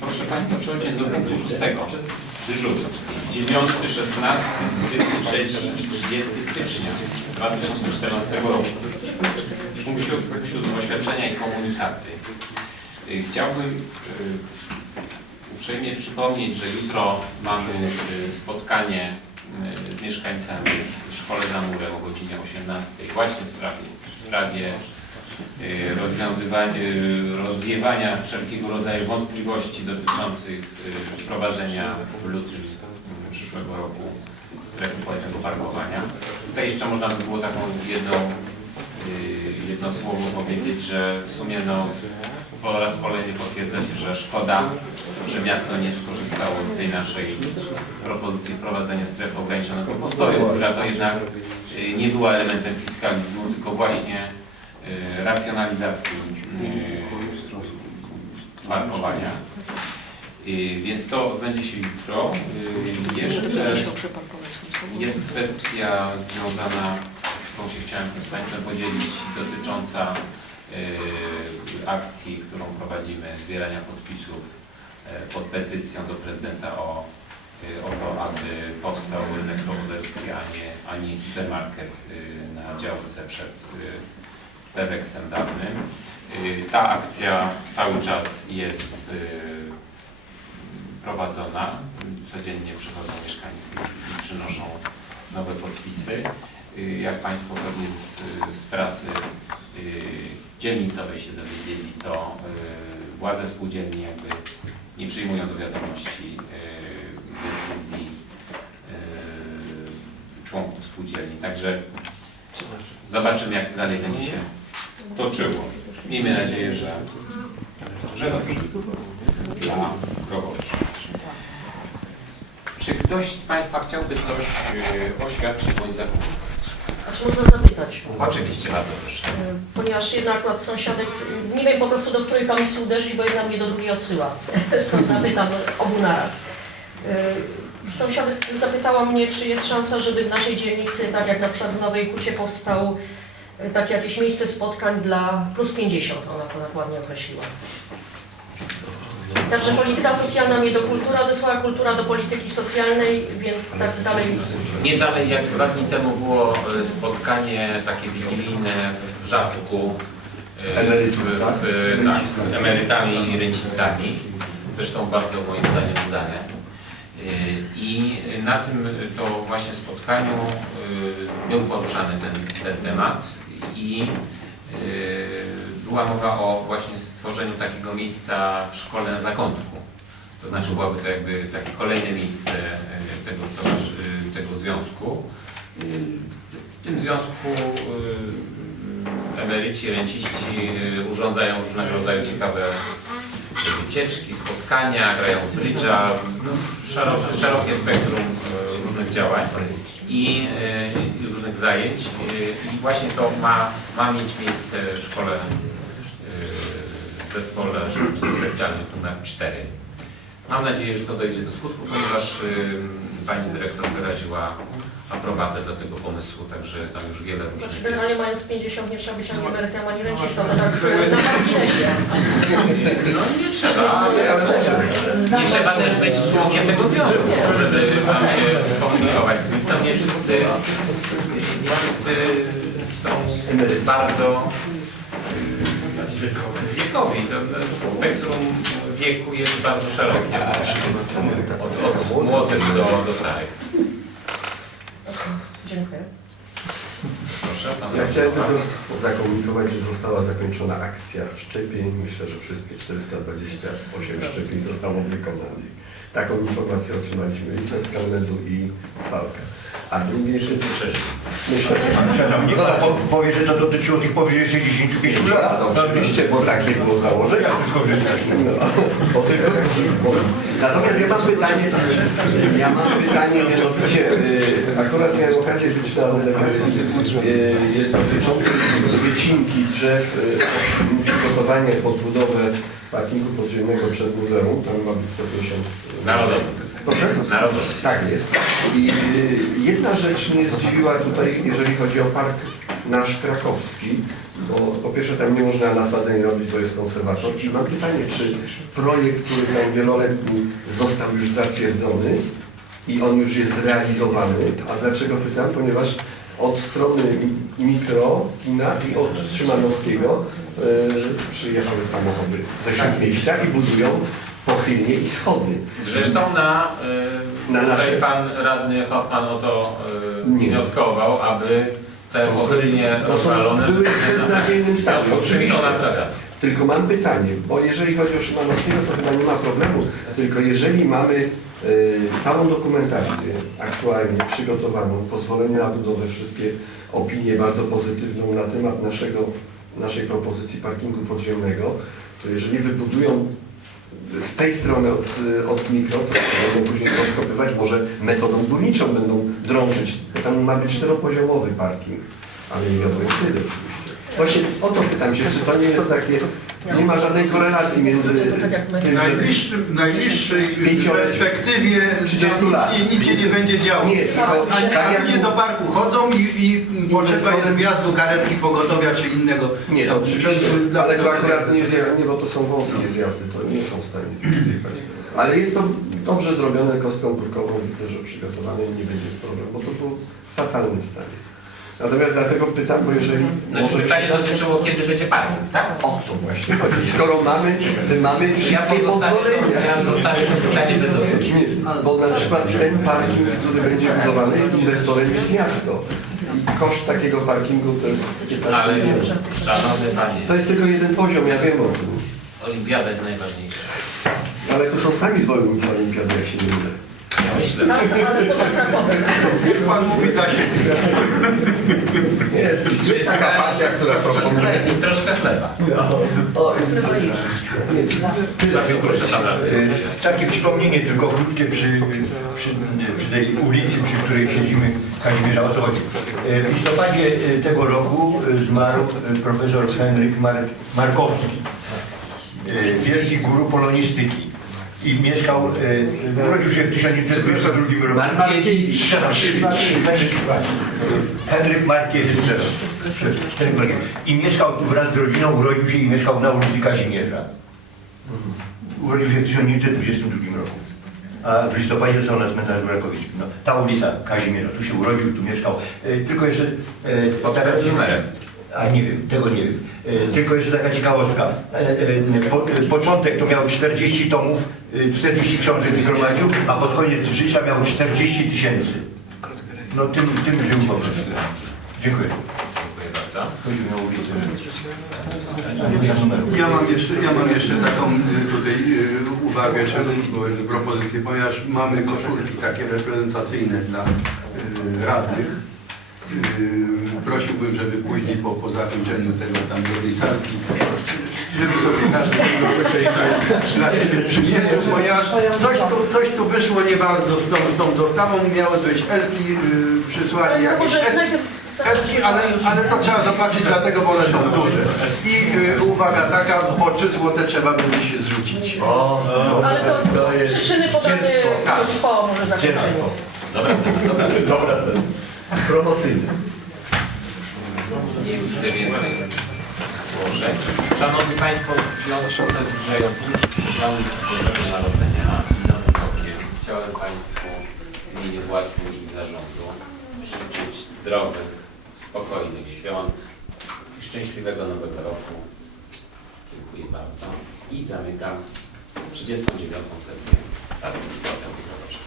Proszę Państwa, przechodzimy do punktu szóstego. Dyżurów. 9, 16, 23 i 30 stycznia 2014 roku. Punkt siódmy, siódmy oświadczenia i komunikaty. Y, Chciałbym y, uprzejmie przypomnieć, że jutro mamy y, spotkanie z mieszkańcami w Szkole za Murem o godzinie 18 właśnie w sprawie, w sprawie rozwiewania wszelkiego rodzaju wątpliwości dotyczących y, wprowadzenia w lutym przyszłego roku strefy płatnego parkowania. Tutaj jeszcze można by było taką jedną, jedno słowo powiedzieć, że w sumie no, po raz kolejny potwierdza się, że szkoda, że miasto nie skorzystało z tej naszej propozycji wprowadzenia strefy ograniczonego postoju, która to jednak nie była elementem fiskalizmu, tylko właśnie racjonalizacji y, parkowania. Y, Więc to będzie się jutro. Y, Jeszcze jest kwestia związana, którą się chciałem z Państwem podzielić, dotycząca y, akcji, którą prowadzimy, zbierania podpisów y, pod petycją do prezydenta o, y, o to, aby powstał rynek kowoderski, a nie, a nie hipermarket y, na działce przed Peweksem dawnym. Y, Ta akcja cały czas jest y, prowadzona. Codziennie przychodzą mieszkańcy i przynoszą nowe podpisy. Y, Jak Państwo pewnie z, z prasy dzielnicowej się dowiedzieli, to władze spółdzielni jakby nie przyjmują do wiadomości decyzji członków spółdzielni. Także zobaczymy, jak dalej będzie się toczyło. Miejmy nadzieję, że, że dobrze dla Krowobrza. Czy ktoś z Państwa chciałby coś e, oświadczyć bądź zakupić? A czy można zapytać? Oczywiście, bardzo proszę. E, Ponieważ jedna akurat sąsiadek, nie wiem po prostu do której komisji uderzyć, bo jedna mnie do drugiej odsyła. Stąd zapytam obu naraz. E, Sąsiadek zapytała mnie, czy jest szansa, żeby w naszej dzielnicy, tak jak na przykład w Nowej Kucie powstał takie jakieś miejsce spotkań dla plus 50, ona to tak ładnie określiła. Także polityka socjalna mnie do kultury odesłała, kultura do polityki socjalnej, więc tak dalej. Nie dalej jak dwa dni temu było e, spotkanie takie wigilijne w Żabczku e, z, z, tak, z emerytami i rencistami. Zresztą bardzo moim zdaniem udane. E, I na tym to właśnie spotkaniu był poruszany ten, ten temat i e, była mowa o właśnie stworzeniu takiego miejsca w szkole na zakątku. To znaczy byłoby to jakby takie kolejne miejsce e, tego, e, tego związku. W tym związku emeryci, renciści urządzają różnego rodzaju ciekawe wycieczki, spotkania, grają w brydża, no, szerokie, szerokie spektrum różnych działań i różnych zajęć. E, I właśnie to ma, ma mieć miejsce w szkole, e, w zespole szkół specjalnych numer 4. Mam nadzieję, że to dojdzie do skutku, ponieważ y, pani dyrektor wyraziła aprobatę do tego pomysłu, także tam już wiele Znaczy różnych jest. generalnie mając 50 nie trzeba być ani emerytem, ani rencistą, to tak na marginesie. No nie trzeba, nie trzeba też być członkiem tego związku, żeby tam się komunikować z nim. Tam nie wszyscy, wszyscy są bardzo y, wiekowi. To spektrum wieku jest bardzo szerokie. Od, od młodych do, do starych. Dziękuję. Ja chciałem tylko zakomunikować, że została zakończona akcja szczepień. Myślę, że wszystkie 428 szczepień zostało wykonanych. Taką informację otrzymaliśmy i z Skalnedu i z Falka. A drugie jest... Myślę, Przepraszam, niech pan po- powie, że to dotyczyło tych powyżej 65 lat. No, oczywiście, bo takie było założenie. Jak ty skorzystasz? No, o tym bo- Natomiast ja mam pytanie, ja mam pytanie mianowicie, y, akurat miałem okazję być na delegacji y, jest dotyczącej wycinki drzew, y, przygotowanie pod budowę parkingu podziemnego przed muzeum, tam ma być 150 Narodowy. Narodowy. Tak jest. I y, jedna rzecz mnie zdziwiła tutaj, jeżeli chodzi o park nasz krakowski, bo po pierwsze tam nie można nasadzeń robić, bo jest konserwator. I mam pytanie, czy projekt, który tam wieloletni został już zatwierdzony i on już jest realizowany. A dlaczego pytam? Ponieważ od strony mikro, kina i od Szymanowskiego e, przyjechały samochody ze Śródmieścia i budują pochylnie i schody. Zresztą na, y, Na tutaj nasze- pan radny Hoffman o to y, Nie. wnioskował, aby te pochylnie rozwalone były w beznadziejnym stanie. No, Oczywiście. to naprawiać. Tylko mam pytanie, bo jeżeli chodzi o Szymanowskiego, to chyba nie ma problemu. Tylko jeżeli mamy całą dokumentację aktualnie przygotowaną, pozwolenie na budowę, wszystkie opinie bardzo pozytywną na temat naszego, naszej propozycji parkingu podziemnego, to jeżeli wybudują z tej strony od, y, od mikro, to będą później rozkopywać, może metodą górniczą będą drążyć. Tam ma być czteropoziomowy parking, ale nie wiadomo kiedy oczywiście. Właśnie o to pytam się, czy to nie jest takie, nie ma żadnej korelacji między tym, W że... najbliższym, najbliższej perspektywie 30 lat. nic, nic się nie będzie działo. Nie, tylko a, tak a jak ludzie do parku chodzą i, i potrzeba jest wjazdu karetki pogotowia czy innego. Nie, no, oczywiście, Dla- ale to dla- akurat nie, zja- nie, bo to są wąskie zjazdy, to nie są w stanie zjechać. Ale jest to dobrze zrobione kostką górkową, widzę, że przygotowane i nie będzie problemu, bo to był fatalny stan. Natomiast dlatego pytam, bo jeżeli... Znaczy może pytanie się- dotyczyło, kiedy będzie parking, tak? O to właśnie chodzi. Skoro mamy, mamy Ja wszystkie pozostawię, pozwolenia. ja zostawię to pytanie bez odpowiedzi. Nie, bo na przykład ten parking, który będzie budowany, inwestorem jest miasto. I koszt takiego parkingu to jest 15 Ale milionów. szanowny panie, To jest tylko jeden poziom, ja wiem o tym. olimpiada jest najważniejsza. Ale to są sami zwolennicy olimpiady, jak się nie mylę. Myślę. Tak, ale poza Krakowem. Niech pan mówi za siebie. Nie, jest taka partia, która proponuje... I troszkę chleba. O, nie, Bardzo proszę. E, Takie przypomnienie tylko krótkie przy, przy, przy tej ulicy, przy której siedzimy Kazimierza. O co chodzi? E, W listopadzie e, tego roku zmarł profesor Henryk Mar Markowski, wielki guru polonistyki. I mieszkał, e, urodził się w 1922 roku. Markiewicz. Henryk, Henryk Markiewicz. I mieszkał tu wraz z rodziną, urodził się i mieszkał na ulicy Kazimierza. Urodził się w 1922 roku. A w listopadzie są na cmentarzu Rakowickim. No, ta ulica Kazimierza, tu się urodził, tu mieszkał. E, tylko jeszcze... E, Pod numerem? A nie wiem, tego nie wiem. E, tylko jeszcze taka ciekawostka. E, e, po, początek to miał 40 tomów, e, 40 książek zgromadził, a pod koniec życia miał 40 tysięcy. No tym, tym żył po prostu. Dziękuję. Ja mam jeszcze, ja mam jeszcze taką tutaj uwagę, propozycję, ponieważ mamy koszulki takie reprezentacyjne dla radnych. Y, Prosiłbym, żeby później po, po zakończeniu tego tam drugiej salki, żeby sobie każdy dla siebie przymierzył, ponieważ coś tu, coś tu wyszło nie bardzo z tą, z tą dostawą. Miały być Elki, y, przysłali jakieś eski, eski ale, ale to trzeba zobaczyć dlatego, bo one są duże. I y, uwaga taka, bo trzy złote trzeba będzie się zrzucić. O, no, Ale to to jest przyczyny podamy Tak. już po może zakończeniu. Dobra dobra. Dobra. Promocyjny. Nie widzę więcej zgłoszeń. Szanowni Państwo, w związku ze zbliżającymi się Narodzenia i Nowym Rokiem chciałem Państwu w imieniu władzy i zarządu życzyć zdrowych, spokojnych świąt i szczęśliwego Nowego Roku. Dziękuję bardzo i zamykam 39. sesję. Rady.